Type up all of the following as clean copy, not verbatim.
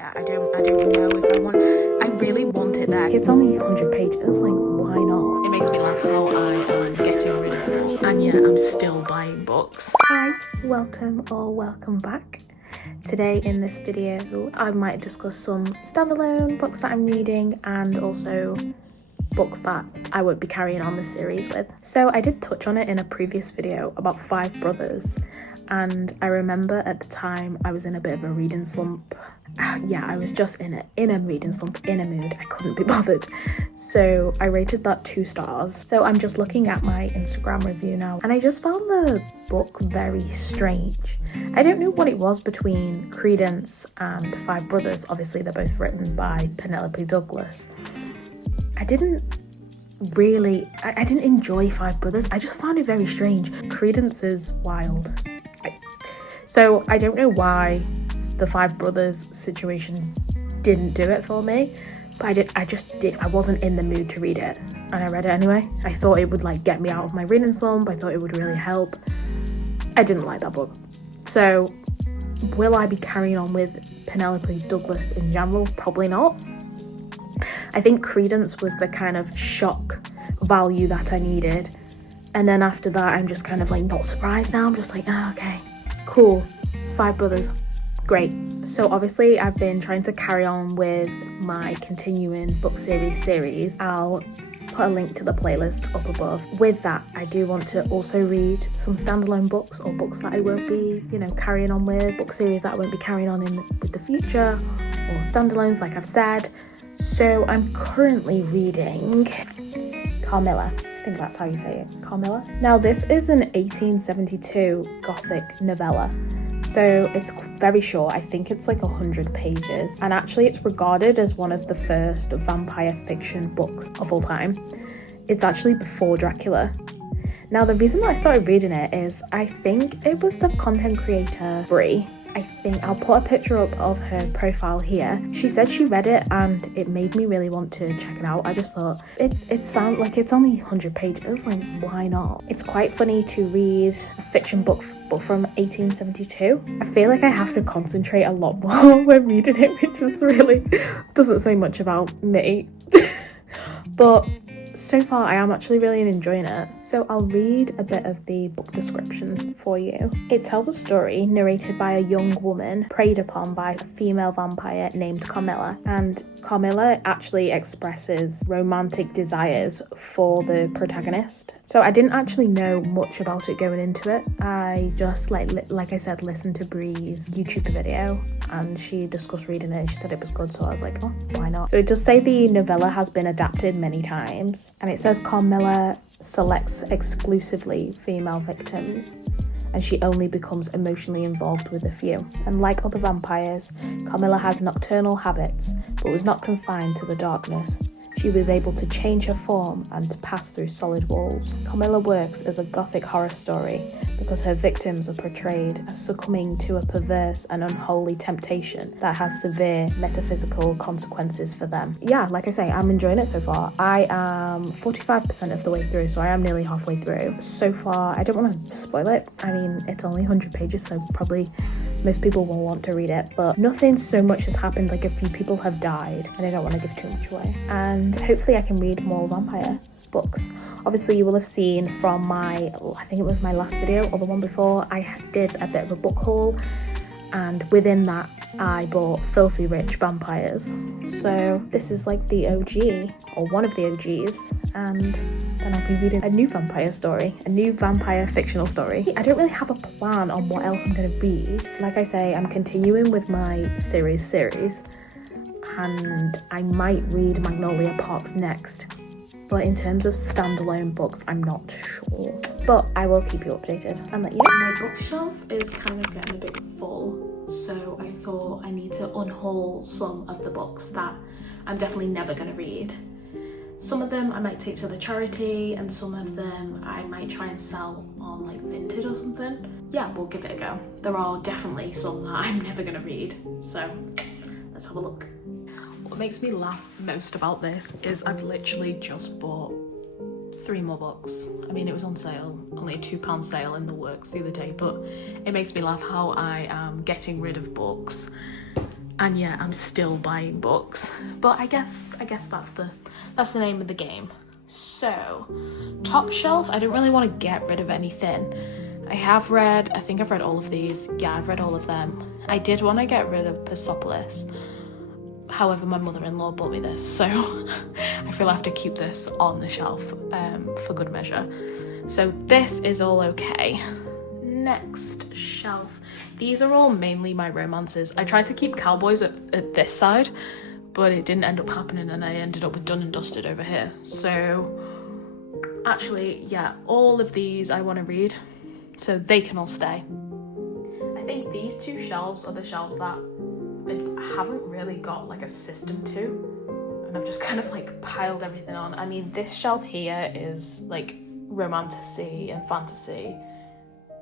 Yeah, I don't know if I want. I really want it there. It's only 100 pages. Like, why not? It makes me laugh how I am getting rid of books, and yet I'm still buying books. Hi, welcome or welcome back. Today in this video, I might discuss some standalone books that I'm reading and also books that I won't be carrying on this series with. So I did touch on it in a previous video about 5 brothers, and I remember at the time I was in a bit of a reading slump. Yeah, I was just in a reading slump, in a mood. I couldn't be bothered. So I rated that 2 stars. So I'm just looking at my Instagram review now, and I just found the book very strange. I don't know what it was between Credence and 5 Brothers. Obviously, they're both written by Penelope Douglas. I didn't enjoy 5 Brothers. I just found it very strange. Credence is wild. So I don't know why the 5 Brothers situation didn't do it for me, but I wasn't in the mood to read it, and I read it anyway. I thought it would like get me out of my reading slump. I thought it would really help. I didn't like that book. So will I be carrying on with Penelope Douglas in general? Probably not. I think Credence was the kind of shock value that I needed, and then after that I'm just kind of like not surprised now. I'm just like, oh, okay, cool, 5 Brothers, great. So obviously I've been trying to carry on with my continuing book series. I'll put a link to the playlist up above. With that, I do want to also read some standalone books, or books that I won't be, carrying on with, book series that I won't be carrying on with the future, or standalones like I've said. So I'm currently reading Carmilla. I think that's how you say it, Carmilla. Now this is an 1872 Gothic novella. So it's very short. I think it's like 100 pages. And actually it's regarded as one of the first vampire fiction books of all time. It's actually before Dracula. Now the reason that I started reading it is I think it was the content creator Brea. I think I'll put a picture up of her profile here. She said she read it and it made me really want to check it out. I just thought it sounds like it's only 100 pages, like why not? It's quite funny to read a fiction book from 1872. I feel like I have to concentrate a lot more when reading it, which is really doesn't say much about me. But so far I am actually really enjoying it. So I'll read a bit of the book description for you. It tells a story narrated by a young woman preyed upon by a female vampire named Carmilla, and Carmilla actually expresses romantic desires for the protagonist. So I didn't actually know much about it going into it. I just like I said, listened to Bree's YouTube video and she discussed reading it. She said it was good, so I was like, oh, why not? So it does say the novella has been adapted many times, and it says Carmilla selects exclusively female victims, and she only becomes emotionally involved with a few. And like other vampires, Carmilla has nocturnal habits, but was not confined to the darkness. She was able to change her form and to pass through solid walls. Carmilla works as a Gothic horror story because her victims are portrayed as succumbing to a perverse and unholy temptation that has severe metaphysical consequences for them. Yeah, like I say, I'm enjoying it so far. I am 45% of the way through, so I am nearly halfway through. So far, I don't want to spoil it. I mean, it's only 100 pages, so probably most people will want to read it, but nothing so much has happened. Like a few people have died and I don't want to give too much away. And hopefully I can read more vampire books. Obviously you will have seen from I think it was my last video or the one before, I did a bit of a book haul, and within that I bought Filthy Rich Vampires. So this is like the OG, or one of the OGs, and then I'll be reading a new vampire story, a new vampire fictional story. I don't really have a plan on what else I'm going to read. Like I say, I'm continuing with my series, and I might read Magnolia Parks next. But in terms of standalone books, I'm not sure. But I will keep you updated and let you know. My bookshelf is kind of getting a bit full, so I thought I need to unhaul some of the books that I'm definitely never going to read. Some of them I might take to the charity, and some of them I might try and sell on like Vinted or something. Yeah, we'll give it a go. There are definitely some that I'm never going to read, so let's have a look. What makes me laugh most about this is I've literally just bought 3 more books. I mean, it was on sale, only a £2 sale in the works the other day, but it makes me laugh how I am getting rid of books And yeah, I'm still buying books. But I guess that's the name of the game. So, top shelf, I don't really want to get rid of anything. I think I've read all of these. Yeah, I've read all of them. I did want to get rid of Persepolis. However, my mother-in-law bought me this, so I feel I have to keep this on the shelf for good measure. So this is all okay. Next shelf. These are all mainly my romances. I tried to keep Cowboys at this side, but it didn't end up happening, and I ended up with Done and Dusted over here. So actually, yeah, all of these I want to read, so they can all stay. I think these two shelves are the shelves that I haven't really got like a system to, and I've just kind of like piled everything on. I mean, this shelf here is like romantasy and fantasy,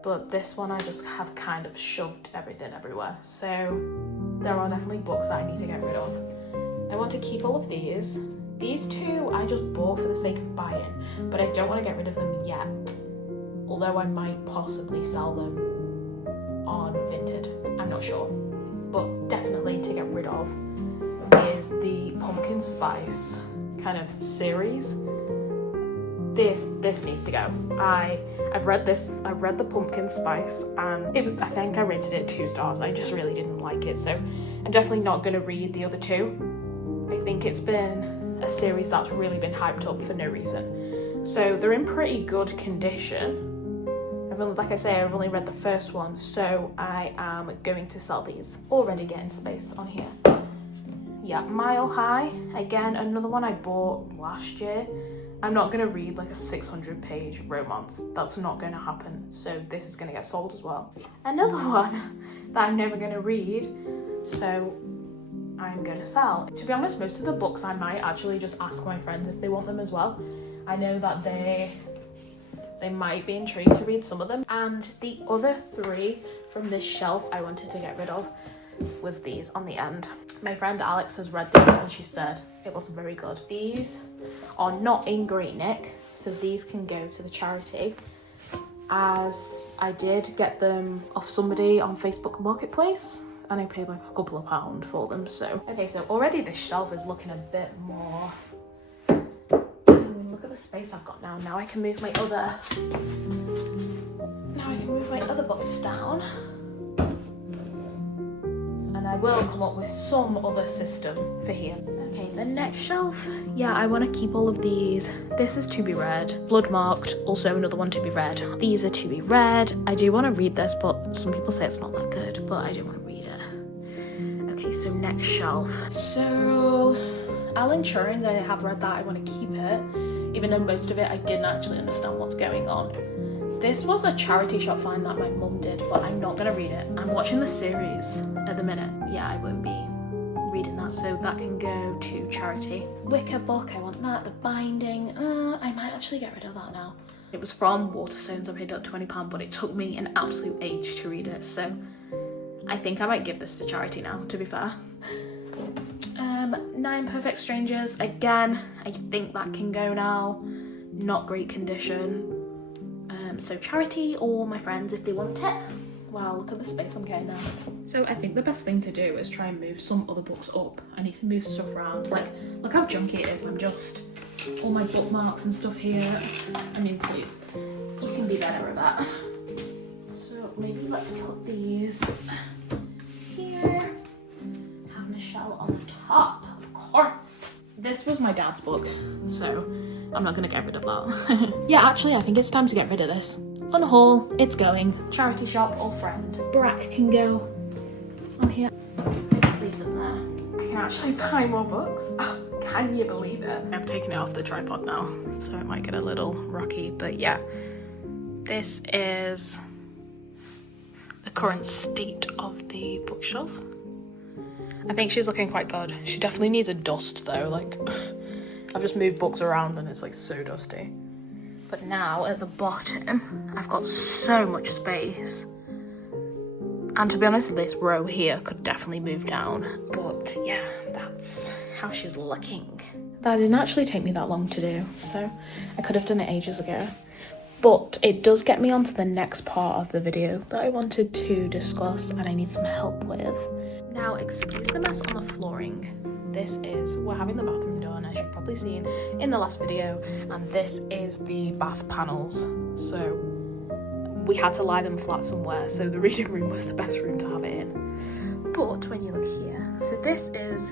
but this one I just have kind of shoved everything everywhere. So there are definitely books that I need to get rid of. I want to keep all of these. These two I just bought for the sake of buying, but I don't want to get rid of them yet, although I might possibly sell them on Vinted. I'm not sure, but definitely to get rid of is the pumpkin spice kind of series. This needs to go. I've read the pumpkin spice, and I think I rated it 2 stars. I just really didn't like it, so I'm definitely not going to read the other two. I think it's been a series that's really been hyped up for no reason. So they're in pretty good condition. Like I say, I've only read the first one, so I am going to sell these. Already getting space on here. Yeah, Mile High. Again, another one I bought last year. I'm not going to read like a 600-page romance. That's not going to happen. So this is going to get sold as well. Another one that I'm never going to read, so I'm going to sell. To be honest, most of the books I might actually just ask my friends if they want them as well. I know that they might be intrigued to read some of them. And the other 3 from this shelf I wanted to get rid of was these on the end. My friend Alex has read these and she said it wasn't very good. These are not in Great Nick, so these can go to the charity, as I did get them off somebody on Facebook Marketplace and I paid like a couple of £2 for them. So okay, so already this shelf is looking a bit more. Look at the space I've got now. Now I can move my other books down. And I will come up with some other system for here. Okay, the next shelf. Yeah, I want to keep all of these. This is to be read. Bloodmarked, also another one to be read. These are to be read. I do want to read this, but some people say it's not that good, but I do want to read it. Okay, so next shelf. So Alan Turing, I have read that. I want to keep it, even though most of it I didn't actually understand what's going on. This was a charity shop find that my mum did, but I'm not going to read it. I'm watching the series at the minute. Yeah, I won't be reading that, so that can go to charity. Wicker book, I want that. The binding, I might actually get rid of that now. It was from Waterstones. I paid up £20, but it took me an absolute age to read it, so I think I might give this to charity now, to be fair. 9 Perfect Strangers, again, I think that can go now. Not great condition. So charity or my friends if they want it. Wow, look at the space I'm getting now. So I think the best thing to do is try and move some other books up. I need to move stuff around. Like, look how junky it is. I'm just, all my bookmarks and stuff here. I mean, please, you can be better at that. So maybe let's put these here. Have Michelle on the top, of course. This was my dad's book, so I'm not going to get rid of that. Yeah, actually, I think it's time to get rid of this. Unhaul, it's going. Charity shop or friend. Brack can go on here. Leave them there. I can actually buy more books. Oh, can you believe it? I've taken it off the tripod now, so it might get a little rocky, but yeah. This is the current state of the bookshelf. I think she's looking quite good. She definitely needs a dust though, like I've just moved books around and it's like so dusty. But now at the bottom, I've got so much space. And to be honest, this row here could definitely move down. But yeah, that's how she's looking. That didn't actually take me that long to do, so I could have done it ages ago. But it does get me onto the next part of the video that I wanted to discuss and I need some help with. Now, excuse the mess on the flooring. We're having the bathroom done, as you've probably seen in the last video, and this is the bath panels. So we had to lie them flat somewhere, so the reading room was the best room to have it in. But when you look here, so this is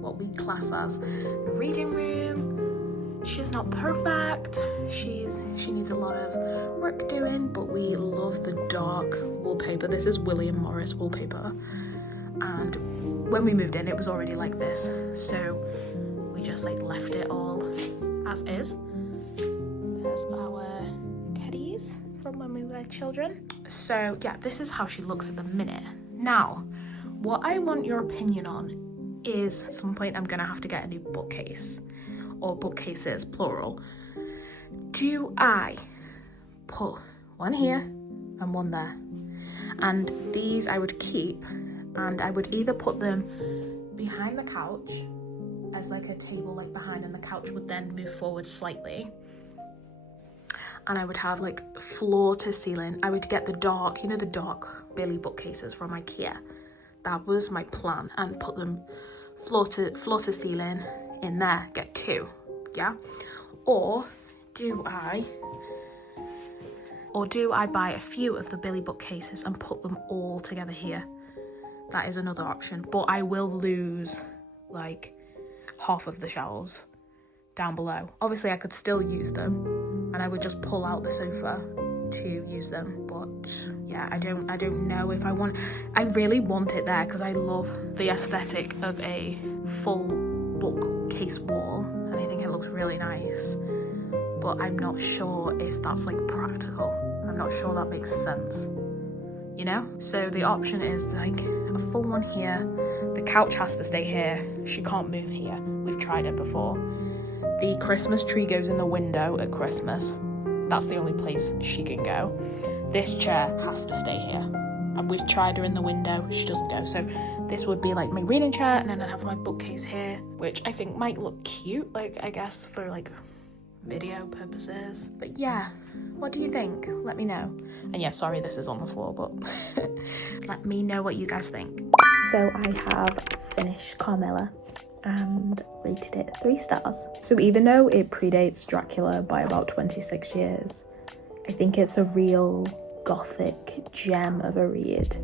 what we class as the reading room. She's not perfect. She needs a lot of work doing, but we love the dark wallpaper. This is William Morris wallpaper, and when we moved in it was already like this, so we just like left it all as is. There's our teddies from when we were children. So yeah, this is how she looks at the minute. Now, what I want your opinion on is, at some point I'm gonna have to get a new bookcase, or bookcases plural. Do I put one here and one there? And these I would keep, and I would either put them behind the couch as like a table like behind, and the couch would then move forward slightly, and I would have like floor to ceiling. I would get the dark Billy bookcases from IKEA. That was my plan, and put them floor to ceiling in there, get two, yeah? Or do I buy a few of the Billy bookcases and put them all together here? That is another option, but I will lose like half of the shelves down below. Obviously I could still use them, and I would just pull out the sofa to use them, but yeah, I don't know if I want. I really want it there because I love the aesthetic of a full bookcase wall, and I think it looks really nice, but I'm not sure if that's like practical. I'm not sure that makes sense, you know? So the option is like a full one here. The couch has to stay here. She can't move here. We've tried it before. The Christmas tree goes in the window at Christmas. That's the only place she can go. This chair has to stay here. And we've tried her in the window. She doesn't go. So this would be like my reading chair, and then I'd have my bookcase here, which I think might look cute, like I guess for like video purposes. But yeah, what do you think? Let me know. And yeah, sorry this is on the floor, but let me know what you guys think. So I have finished Carmilla and rated it 3 stars. So even though it predates Dracula by about 26 years, I think it's a real Gothic gem of a read.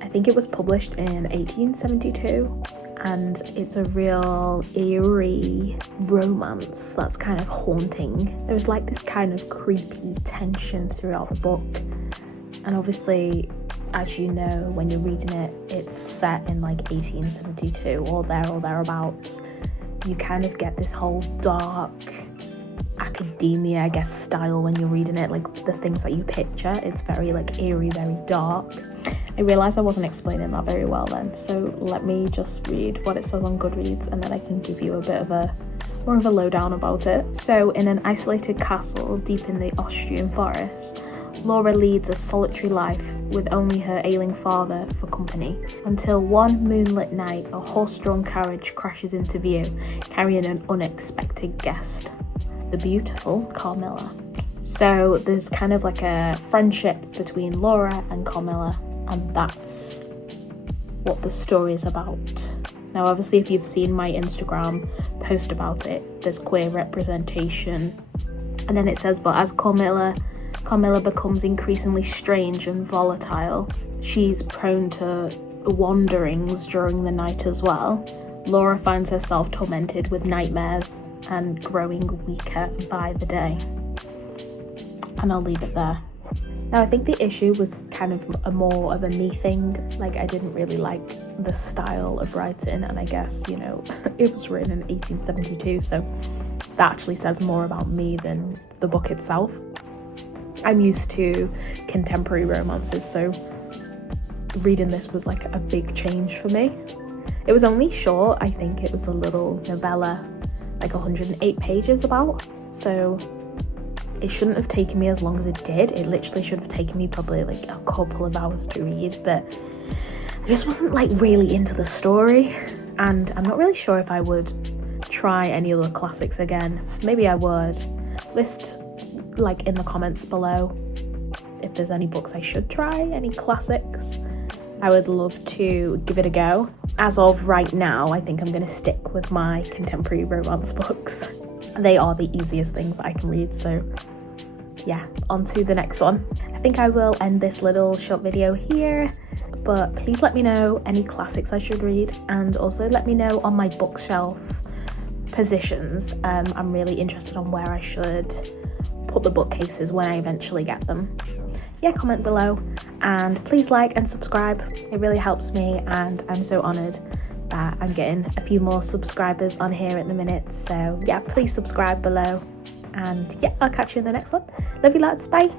I think it was published in 1872, and it's a real eerie romance that's kind of haunting. There's like this kind of creepy tension throughout the book, and obviously, as you know, when you're reading it, it's set in like 1872 or thereabouts. You kind of get this whole dark academia, I guess, style when you're reading it, like the things that you picture. It's very like eerie, very dark. I realised I wasn't explaining that very well then, so let me just read what it says on Goodreads, and then I can give you a bit of more of a lowdown about it. So, in an isolated castle deep in the Austrian forest, Laura leads a solitary life with only her ailing father for company, until one moonlit night a horse-drawn carriage crashes into view, carrying an unexpected guest, the beautiful Carmilla. So there's kind of like a friendship between Laura and Carmilla, and that's what the story is about. Now obviously, if you've seen my Instagram post about it, there's queer representation, and then it says, but as Carmilla becomes increasingly strange and volatile, she's prone to wanderings during the night as well. Laura finds herself tormented with nightmares and growing weaker by the day. And I'll leave it there. Now I think the issue was kind of more of a me thing. Like, I didn't really like the style of writing, and I guess, you know, it was written in 1872, so that actually says more about me than the book itself. I'm used to contemporary romances, so reading this was like a big change for me. It was only short. I think it was a little novella, like 108 pages about, so it shouldn't have taken me as long as it did. It literally should have taken me probably like a couple of hours to read, but I just wasn't like really into the story, and I'm not really sure if I would try any other classics again. Maybe I would. List like in the comments below if there's any books I should try, any classics. I would love to give it a go. As of right now, I think I'm going to stick with my contemporary romance books. They are the easiest things I can read, so yeah, on to the next one. I think I will end this little short video here, but please let me know any classics I should read, and also let me know on my bookshelf positions. I'm really interested on where I should put the bookcases when I eventually get them. Yeah, comment below, and please like and subscribe. It really helps me, and I'm so honoured that I'm getting a few more subscribers on here at the minute. So yeah, please subscribe below, and yeah, I'll catch you in the next one. Love you lots, bye.